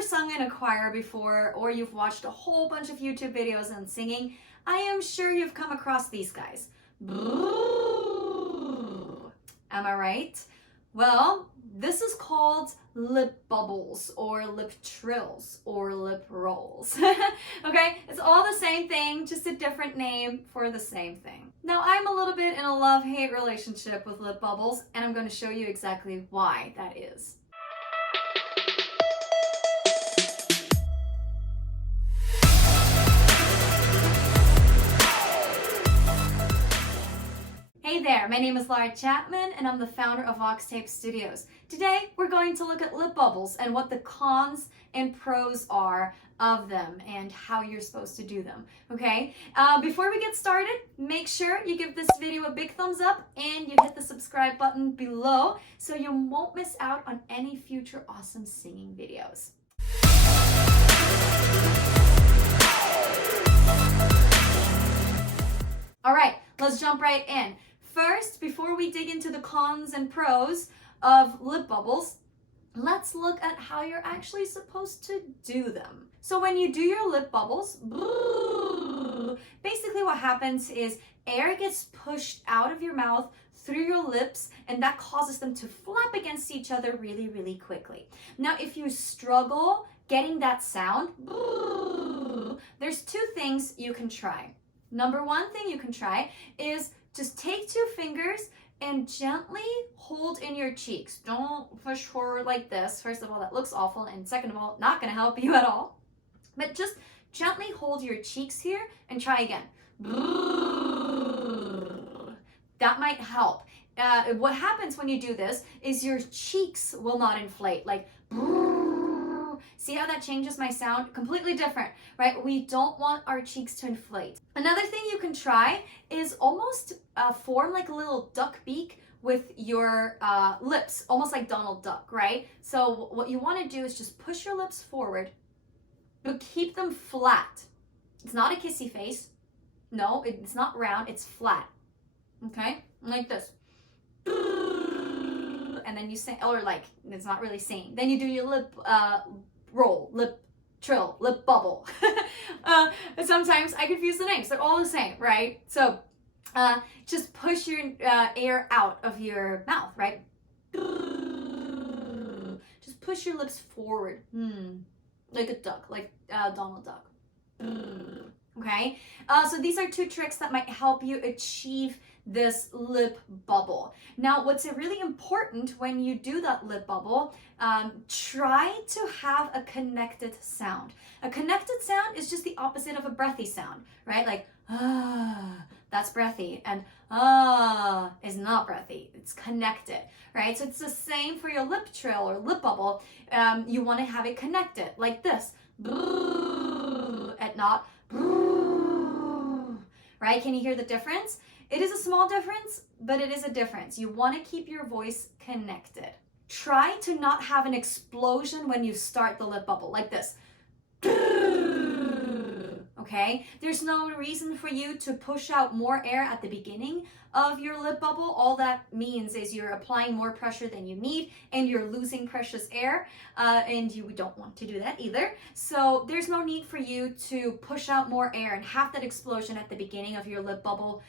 ever sung in a choir before, or you've watched a whole bunch of YouTube videos on singing, I am sure you've come across these guys. Am I right? Well, this is called lip bubbles or lip trills or lip rolls. Okay, it's all the same thing, just a different name for the same thing. Now, I'm a little bit in a love-hate relationship with lip bubbles, and I'm going to show you exactly why that is. Hey there, my name is Lara Chapman and I'm the founder of VoxTape Studios. Today we're going to look at lip bubbles and what the cons and pros are of them and how you're supposed to do them, okay? Before we get started, make sure you give this video a big thumbs up and you hit the subscribe button below so you won't miss out on any future awesome singing videos. All right, let's jump right in. First, before we dig into the cons and pros of lip bubbles, let's look at how you're actually supposed to do them. So when you do your lip bubbles, basically what happens is air gets pushed out of your mouth through your lips, and that causes them to flap against each other really, really quickly. Now, if you struggle getting that sound, there's two things you can try. Number one thing you can try is just take two fingers and gently hold in your cheeks. Don't push forward like this. First of all, that looks awful. And second of all, not gonna help you at all. But just gently hold your cheeks here and try again. That might help. What happens when you do this is your cheeks will not inflate. Like, see how that changes my sound? Completely different, right? We don't want our cheeks to inflate. Another thing you can try is almost form like a little duck beak with your lips, almost like Donald Duck, right? So what you want to do is just push your lips forward, but keep them flat. It's not a kissy face. No, it's not round, it's flat. Okay? Like this. And then you sing, or like, it's not really singing. Then you do your lip roll, lip trill, lip bubble. Sometimes I confuse the names. They're all the same, right? So just push your air out of your mouth, right? Just push your lips forward, like a duck, like Donald Duck. Okay? So these are two tricks that might help you achieve this lip bubble. Now, what's really important when you do that lip bubble, try to have a connected sound. A connected sound is just the opposite of a breathy sound, right? Like, that's breathy, and is not breathy. It's connected, right? So it's the same for your lip trill or lip bubble. You want to have it connected, like this, and not, right? Can you hear the difference? It is a small difference, but it is a difference. You want to keep your voice connected. Try to not have an explosion when you start the lip bubble, like this. Okay? There's no reason for you to push out more air at the beginning of your lip bubble. All that means is you're applying more pressure than you need and you're losing precious air, and you don't want to do that either. So there's no need for you to push out more air and have that explosion at the beginning of your lip bubble.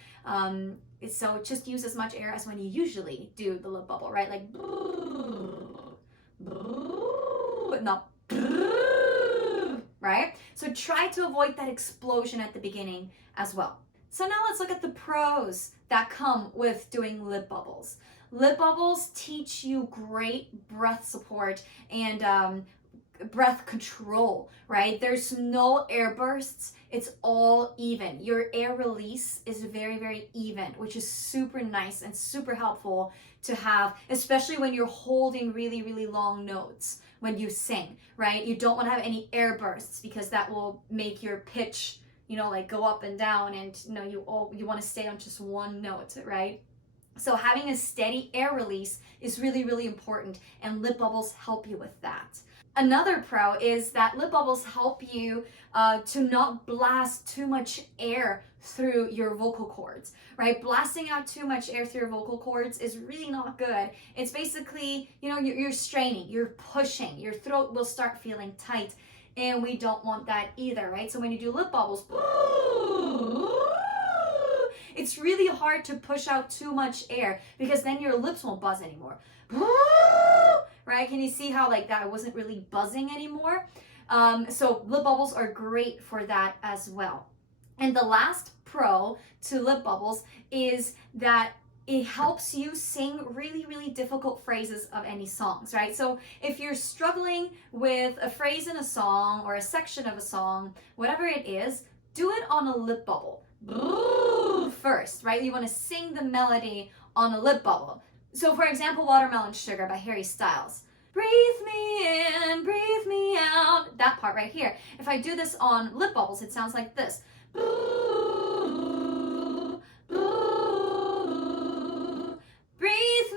So just use as much air as when you usually do the lip bubble, right? Like, not, right? So try to avoid that explosion at the beginning as well. So now let's look at the pros that come with doing lip bubbles. Lip bubbles teach you great breath support and breath control, right? There's no air bursts. It's all even. Your air release is very, very even, which is super nice and super helpful to have, especially when you're holding really, really long notes when you sing, right? You don't want to have any air bursts because that will make your pitch, like go up and down, and you want to stay on just one note, right? So having a steady air release is really, really important, and lip bubbles help you with that. Another pro is that lip bubbles help you to not blast too much air through your vocal cords, right? Blasting out too much air through your vocal cords is really not good. It's basically, you're straining, you're pushing, your throat will start feeling tight, and we don't want that either, right? So when you do lip bubbles, it's really hard to push out too much air because then your lips won't buzz anymore. Right? Can you see how like that wasn't really buzzing anymore? So lip bubbles are great for that as well. And the last pro to lip bubbles is that it helps you sing really, really difficult phrases of any songs, right? So if you're struggling with a phrase in a song or a section of a song, whatever it is, do it on a lip bubble first, right? You want to sing the melody on a lip bubble. So for example, Watermelon Sugar by Harry Styles. Breathe me in, breathe me out. That part right here. If I do this on lip bubbles, it sounds like this. Breathe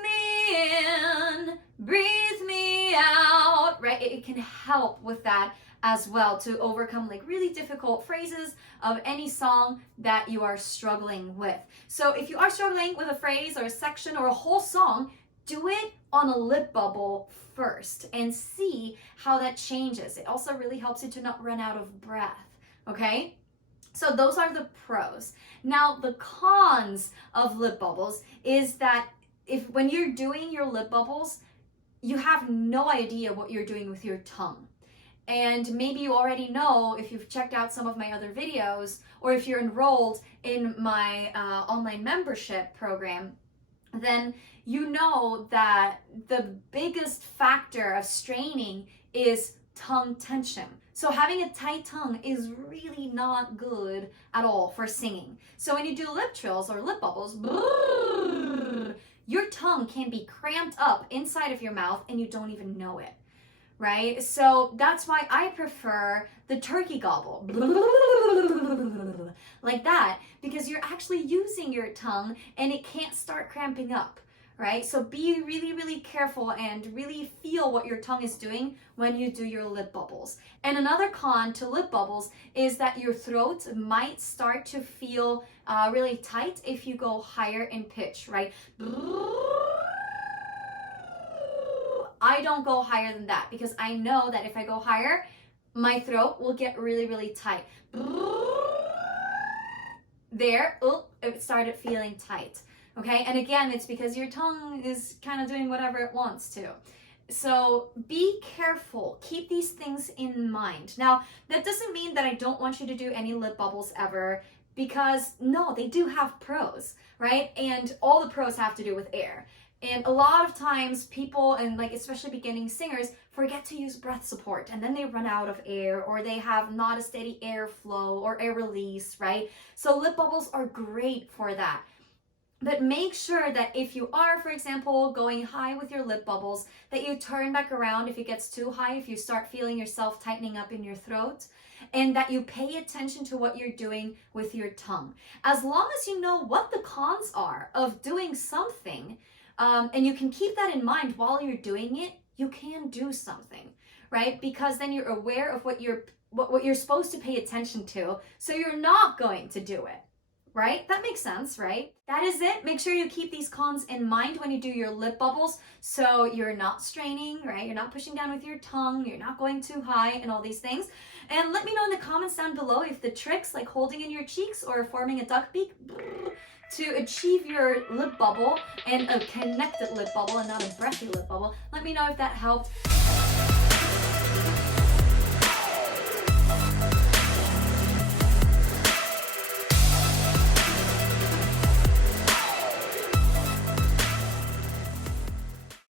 me in, breathe me out, right? It can help with that as well to overcome like really difficult phrases of any song that you are struggling with. So if you are struggling with a phrase or a section or a whole song, do it on a lip bubble first and see how that changes. It also really helps you to not run out of breath, okay? So those are the pros. Now the cons of lip bubbles is that when you're doing your lip bubbles, you have no idea what you're doing with your tongue. And maybe you already know if you've checked out some of my other videos or if you're enrolled in my online membership program, then you know that the biggest factor of straining is tongue tension. So having a tight tongue is really not good at all for singing. So when you do lip trills or lip bubbles, your tongue can be cramped up inside of your mouth and you don't even know it. Right? So that's why I prefer the turkey gobble. Like that, because you're actually using your tongue and it can't start cramping up, right? So be really, really careful and really feel what your tongue is doing when you do your lip bubbles. And another con to lip bubbles is that your throat might start to feel really tight if you go higher in pitch, right? I don't go higher than that because I know that if I go higher, my throat will get really, really tight. There, it started feeling tight. Okay, and again, it's because your tongue is kind of doing whatever it wants to. So be careful, keep these things in mind. Now, that doesn't mean that I don't want you to do any lip bubbles ever, because no, they do have pros, right? And all the pros have to do with air. And a lot of times people, and like especially beginning singers, forget to use breath support and then they run out of air or they have not a steady airflow or air release, right? So lip bubbles are great for that. But make sure that if you are, for example, going high with your lip bubbles, that you turn back around if it gets too high, if you start feeling yourself tightening up in your throat, and that you pay attention to what you're doing with your tongue. As long as you know what the cons are of doing something, and you can keep that in mind while you're doing it, you can do something, right? Because then you're aware of what you're supposed to pay attention to, so you're not going to do it. Right? That makes sense, right? That is it. Make sure you keep these cons in mind when you do your lip bubbles so you're not straining, right? You're not pushing down with your tongue, you're not going too high and all these things. And let me know in the comments down below if the tricks like holding in your cheeks or forming a duck beak to achieve your lip bubble and a connected lip bubble and not a breathy lip bubble, let me know if that helped.